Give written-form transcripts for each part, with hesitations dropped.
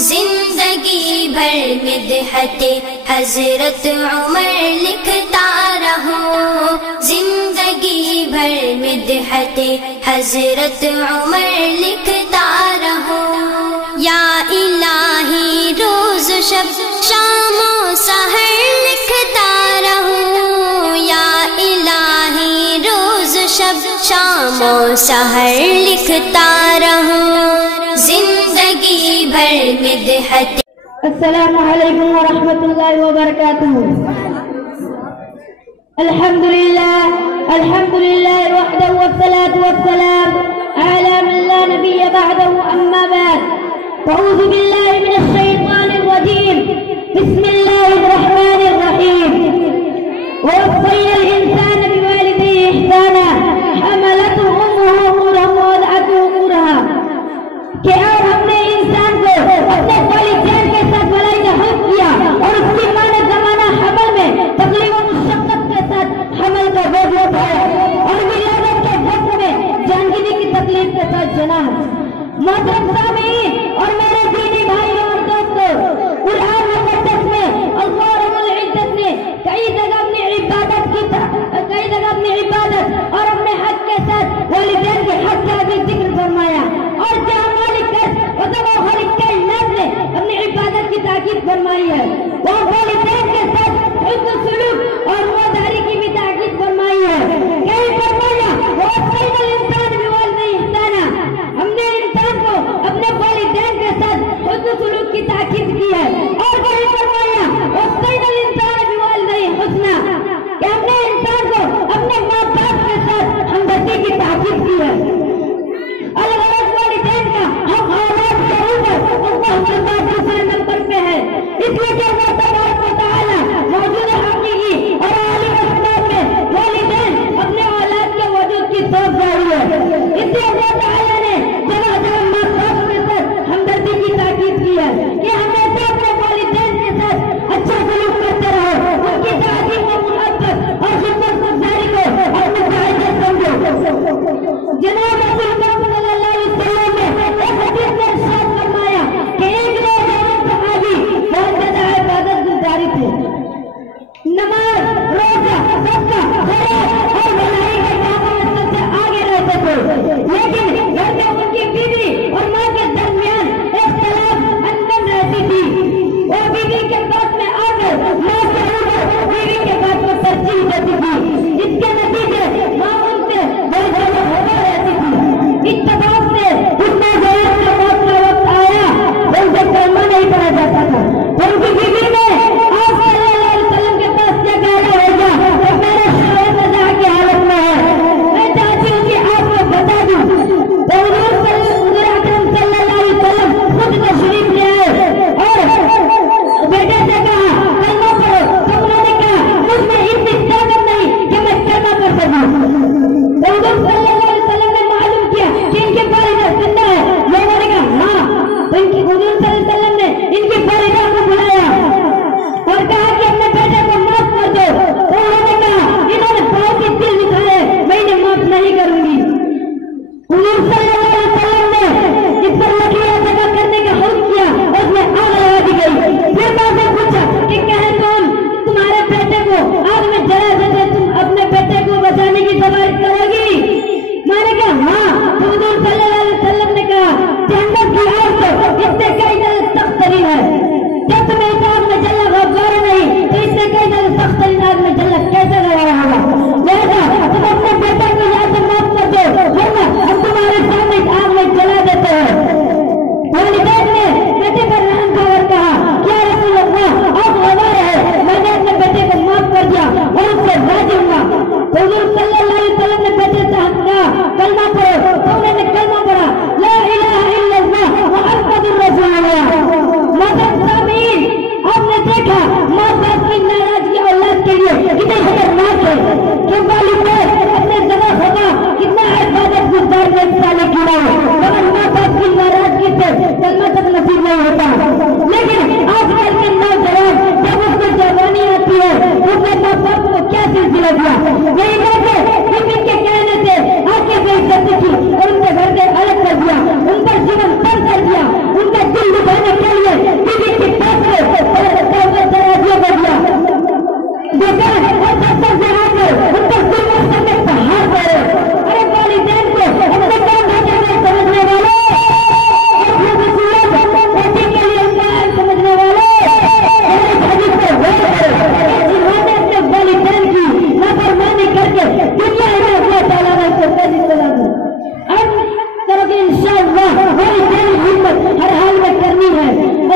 زندگی بھر مدحت حضرت عمر لکھتا رہوں، زندگی بھر مدحت حضرت عمر لکھتا رہوں، یا الہی روز و شب شام و سحر لکھتا رہوں، یا الہی روز و شب شام و سحر لکھتا رہوں، زندگی بھر مدحت۔ السلام علیکم ورحمۃ اللہ وبرکاتہ۔ الحمد للہ وحدہ والصلاة والسلام على من لا نبی بعدہ، اما بعد، اعوذ باللہ من الشیطان الرجیم، بسم اللہ الرحمن الرحیم۔ ووصینا الانسان بوالدیہ احسانا حملته امه کرہا ووضعته کرہا، کہ اور ہم نے انسان کو اپنے والدین کے ساتھ بھلائی کا حکم کیا اور اس کی ماں نے زمانہ حمل میں تکلیف و مشقت کے ساتھ حمل کا بوجھ اٹھایا اور ولادت کے وقت میں جانگیری کی تکلیف کے ساتھ جنا۔ محترم سامعین اور میرے دینی بھائیوں اور دوستوں، قرآن مقدس میں اللہ رب العزت نے کئی جگہ اپنی عبادت اور اپنے حق کے ساتھ والدین کے حق کا بھی ذکر فرمایا، اور جہاں اپنی عبادت کی تاکید فرمائی ہے، وہ والدین کے ساتھ حسن سلوک اور رواداری کی بھی تاکید فرمائی ہے۔ کہیں فرمایا وَوَصَّيْنَا الْإِنسَانَ بِوَالِدَيْهِ إِحْسَانًا، ہم نے انسان کو اپنے والدین کے ساتھ حسن سلوک کی تاکید کی ہے، اور کہیں فرمایا وَوَصَّيْنَا الْإِنسَانَ بِوَالِدَيْهِ حُسْنًا، کہ ہم نے انسان کو اپنے ماں باپ کے ساتھ ہمدردی کی تاکید کی ہے۔ الغرض والدین کا ہم اولاد کے اوپر اللہ کے بعد دوسرے نمبر پہ ہے، اس لیے کہ اللہ تبارک و تعالی موجود حقیقی اور عالم اسباب میں والدین اپنے اولاد کے وجود کی سوچ ظاہر ہے، اس لیے اللہ تعالی نے جگہ جگہ ماں باپ کے ساتھ ہمدردی کی تاکید کی ہے کہ ہمیشہ اپنے والدین کے ساتھ اچھا سلوک کرتے رہو، ان کی تعظیم و محبت اور شکر گزاری کو اپنی قاعدت سمجھو۔ جناب رسول اللہ صلی اللہ علیہ وسلم نے ایک حدیث میں ارشاد فرمایا کہ ایک نوجوان صحابی بہت زیادہ عبادت گزاری تھے، نماز، روزہ، صدقہ، خیرات اور بھلائی کے کاموں میں سب سے آگے رہتے تھے، لیکن گھر میں ان کی بیوی اور ماں کے درمیان اختلاف اندر رہتی تھی، وہ بیوی کے بات میں آ کر ماں سے اوپر بیوی کے بات کو ترجیح دیتی تھی، اس کے نتیجے ماں ان سے بہت زیادہ ہوتا رہتی تھی۔ اتفاق سے اس نوجوان کا موت کا وقت آیا، ان سے کلمہ نہیں پڑھا جاتا تھا، ان کی بیوی نے آپ صلی اللہ علیہ وسلم کے پاس سے کہا ہوگا کہ میرے شوہر سزا کی حالت میں ہے، میں چاہتی ہوں کہ آپ کو بتا دوں، تو حضور اکرم صلی اللہ علیہ وسلم خود تشریف لے آئے اور بیٹے سے کہا کلمہ پڑھو، تو انہوں نے کہا مجھ میں اتنی طاقت نہیں کہ میں کلمہ پڑھ سکوں۔ حضور صلی اللہ علیہ وسلم نے معلوم کیا کہ ان کی والدہ زندہ ہے، لوگوں نے کہا ہاں، تو حضور صلی اللہ علیہ وسلم نے ان کی والدہ کو بلایا اور کہا کہ اپنے بیٹے کو معاف کر دو، تو انہوں نے کہا انہوں نے بہت ہی دل دکھائے، میں انہیں معاف نہیں کروں گی۔ حضور صلی اللہ علیہ وسلم نے اس پر لکڑیاں جمع کرنے کا حکم کیا، اس میں آگ لگا دی گئی۔ پھر ماں سے پوچھا کہ کہیں تمہارے بیٹے کو آگ میں جلا دیتے تم اپنے بیٹے کو بچانے کی سواری کرو گی؟ میں نے کہا ہاں، تو حضور صلی اللہ علیہ وسلم نے کہا جہنم کی آگ تو اس سے کئی زیادہ سخت ترین ہے، جب تمہیں اس آگ میں جلنا غوارہ نہیں تو اس سے کئی زیادہ سخت ترین آگ میں جلنا کیسے گوارا ہوگا؟ لہذا تم اپنے بیٹے کو یہاں سے معاف کر دو، ورنہ ہم تمہارے سامنے اس آگ میں جلا دیتے ہیں۔ والدین نے بیٹے پر رحم کھا کر کہا کیا رسول اللہ آپ غوار ہے، میں نے اپنے بیٹے کو معاف کر دیا اور اس سے راضی ہوں گا۔ حضور صلی اللہ علیہ وسلم نے بیٹے سے کہا کلمہ پڑھو، تو انہوں نے کلمہ پڑھا، لا الہ الا اللہ محمد رسول اللہ۔ محترم سامعین، آپ نے دیکھا ماں باپ کی ناراضگی اولاد کے لیے کتنی خطرناک ہے کہ والدین اپنے زبان خطا کتنا عبادت گزار میں انسان کیا ہے، مگر ماں باپ کی ناراضگی سے کلمہ تک نصیب نہیں ہوتا۔ لیکن آج کل کے نوجوان جب اس کو جوانی آتی ہے اس نے ماں باپ کو کیا سلسلہ دیا، یہی بیٹے کے کہنے سے آگے بے عزتی کی اور ان کے گھر سے الگ کر دیا، ان پر جیون بند کر دیا، ان کا دل دکھانے کے لیے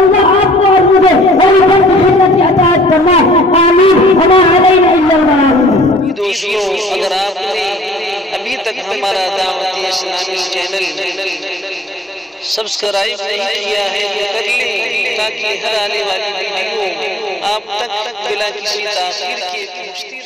اللہ آپ کو اور مجھے وہی بند خدمت کی عطا فرمائے، آمین۔ وما علینا الا البلاغ۔ دوستوں، اگر آپ نے ابھی تک ہمارا دعوت اسلامی چینل سبسکرائب نہیں کیا ہے تو کر لیں، تاکہ ہر آنے والی ویڈیو آپ تک بلا کسی تاخیر کے پہنچتی رہے۔